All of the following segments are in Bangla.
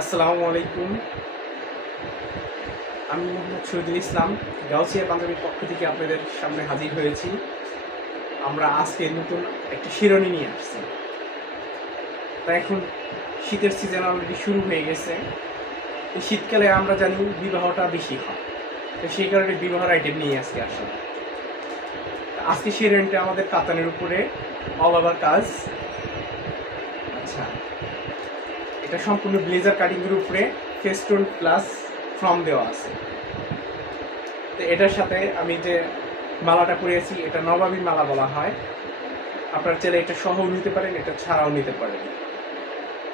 আসসালামু আলাইকুম। আমি মোহাম্মদ শহীদুল ইসলাম, গাউসিয়া পাঞ্জাবির পক্ষ থেকে আপনাদের সামনে হাজির হয়েছি। আমরা আজকে নতুন একটা শিরোনি নিয়ে আসছি। তা এখন শীতের সিজন অলরেডি শুরু হয়ে গেছে। এই শীতকালে আমরা জানি বিবাহটা বেশি হয়, তো সেই কারণে বিবাহের আইটেম নিয়ে আজকে আসলাম। আজকে শিরোনিটা আমাদের কাতানের উপরে অল ওভার কাজ। আচ্ছা, এটা সম্পূর্ণ ব্লেজার কাটিংয়ের উপরে ফেস্টুন প্লাস ফ্রম দেওয়া আছে। তো এটার সাথে আমি যে মালাটা পরিয়েছি এটা নবাবী মালা বলা হয়। আপনারা চাইলে এটা সহও নিতে পারেন, এটা ছাড়াও নিতে পারেন।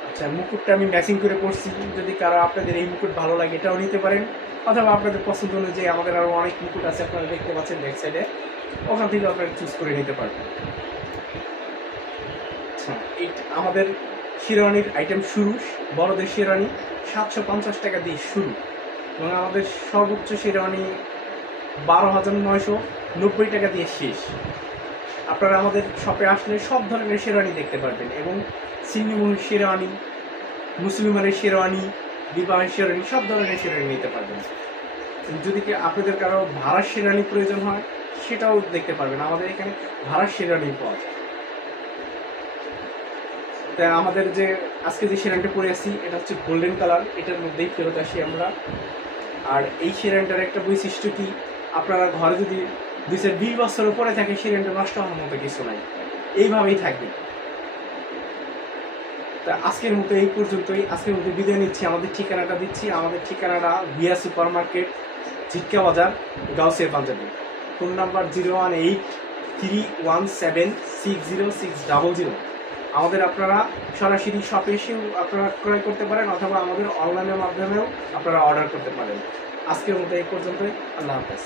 আচ্ছা, মুকুটটা আমি ম্যাচিং করে পরছি। যদি কারো আপনাদের এই মুকুট ভালো লাগে এটাও নিতে পারেন, অথবা আপনাদের পছন্দ অনুযায়ী আমাদের আরও অনেক মুকুট আছে, আপনারা দেখতে পাচ্ছেন ব্যাক সাইডে, ওখান থেকে আপনারা চুজ করে নিতে পারবেন। আচ্ছা, এই আমাদের শিরোয়ানির আইটেম শুরু, বড়দের শিরোয়ানি 750 টাকা দিয়ে শুরু, এবং আমাদের সর্বোচ্চ শিরোয়ানি 12,990 টাকা দিয়ে শেষ। আপনারা আমাদের শপে আসলে সব ধরনের শেরওয়ানি দেখতে পারবেন, এবং সিন্নিমুহির শেরওয়ানি, মুসলিমানের শেরওয়ানি, বিবাহের শেরওয়ানি, সব ধরনের শেরওয়ানি নিতে পারবেন। যদি কি আপনাদের কারো ভাড়ার শেরওয়ানি প্রয়োজন হয় সেটাও দেখতে পারবেন, আমাদের এখানে ভাড়ার শেরওয়ানি পাওয়া যায়। তাই আমাদের যে আজকে যে শেরওয়ানিটা পরে আছি এটা হচ্ছে গোল্ডেন কালার, এটার মধ্যেই ফেরত আসি আমরা। আর এই শেরওয়ানিটার একটা বৈশিষ্ট্য কি, আপনারা ঘরে যদি 20 বছর উপরে থাকে শেরওয়ানিটা নষ্ট হওয়ার মতো কিছু নাই, এইভাবেই থাকবে। তা আজকের মতো এই পর্যন্তই। আজকের মতো বিদায় নিচ্ছি। আমাদের ঠিকানাটা দিচ্ছি। আমাদের ঠিকানাটা বিয়া সুপার মার্কেট, ঝিটকা বাজার, গাউসিয়া পাঞ্জাবি। Phone number 01831760600। আমাদের আপনারা সরাসরি শপে এসেও আপনারা ক্রয় করতে পারেন, অথবা আমাদের অনলাইনের মাধ্যমেও আপনারা অর্ডার করতে পারেন। আজকের মতো এই পর্যন্তই। আল্লাহ হাফেজ।